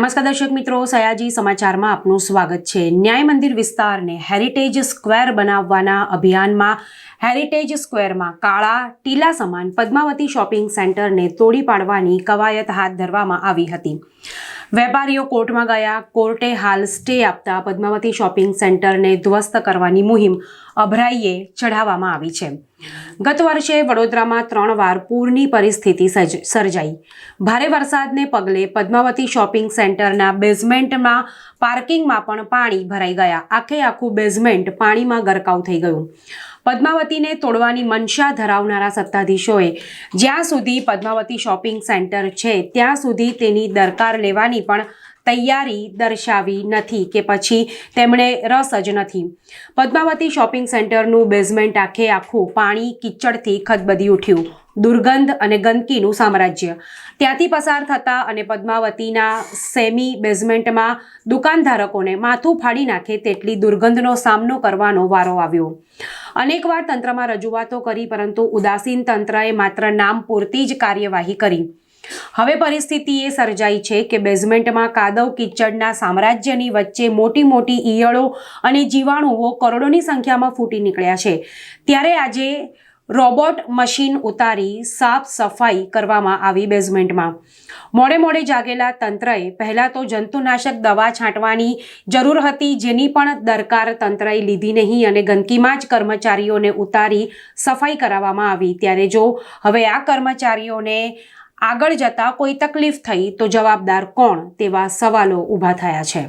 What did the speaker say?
નમસ્કાર દર્શક મિત્રો, સયાજી સમાચારમાં આપનું સ્વાગત છે. ન્યાય મંદિર વિસ્તારને હેરિટેજ સ્ક્વેર બનાવવાના અભિયાનમાં, હેરિટેજ સ્ક્વેરમાં કાળા, ટીલા સમાન પદ્માવતી શોપિંગ સેન્ટરને તોડી પાડવાની કવાયત હાથ ધરવામાં આવી હતી. વેપારીઓ કોર્ટમાં ગયા. કોર્ટે હાલ સ્ટે આપતા પદ્માવતી શોપિંગ સેન્ટરને ધ્વસ્ત કરવાની મુહિમ અભરાઈએ ચઢાવવામાં આવી છે. ગત વર્ષે વડોદરામાં ત્રણ વાર પૂરની પરિસ્થિતિ સર્જ, સર્જાઈ. ભારે વરસાદને પગલે પદ્માવતી શોપિંગ સેન્ટરના બેઝમેન્ટમાં પાર્કિંગમાં પણ પાણી ભરાઈ ગયા. આખે આખું બેઝમેન્ટ પાણીમાં ગરકાવ થઈ ગયું. પદ્માવતીને તોડવાની મંશા ધરાવનારા સત્તાધીશોએ જ્યાં સુધી પદ્માવતી શોપિંગ સેન્ટર છે, ત્યાં સુધી તેની દરકાર લેવાની પણ તૈયારી દર્શાવી નથી કે પછી તેમણે રસ જ નથી. પદ્માવતી શોપિંગ સેન્ટરનું બેઝમેન્ટ આખે આખું પાણી કિચડથી ખદબદી ઉઠ્યું. દુર્ગંધ અને ગંદકીનું સામ્રાજ્ય. ત્યાંથી પસાર થતા અને પદ્માવતીના સેમી બેઝમેન્ટમાં દુકાનધારકોને માથું ફાડી નાખે તેટલી દુર્ગંધનો સામનો કરવાનો વારો આવ્યો. અનેકવાર તંત્રમાં રજૂઆતો કરી, પરંતુ ઉદાસીન તંત્રએ માત્ર નામ પૂરતી જ કાર્યવાહી કરી. હવે પરિસ્થિતિ એ સર્જાઈ છે કે બેઝમેન્ટમાં કાદવ કિચડના સામ્રાજ્યની વચ્ચે મોટી મોટી ઈયળો અને જીવાણુઓ કરોડોની સંખ્યામાં ફૂટી નીકળ્યા છે. ત્યારે આજે રોબોટ મશીન ઉતારી સાફ સફાઈ કરવામાં આવી બેઝમેન્ટમાં. મોડે મોડે જાગેલા તંત્રએ પહેલાં તો જંતુનાશક દવા છાંટવાની જરૂર હતી, જેની પણ દરકાર તંત્રએ લીધી નહીં અને ગંદકીમાં જ કર્મચારીઓને ઉતારી સફાઈ કરાવવામાં આવી. ત્યારે જો હવે આ કર્મચારીઓને આગળ જતાં કોઈ તકલીફ થઈ તો જવાબદાર કોણ તેવા સવાલો ઊભા થયા છે.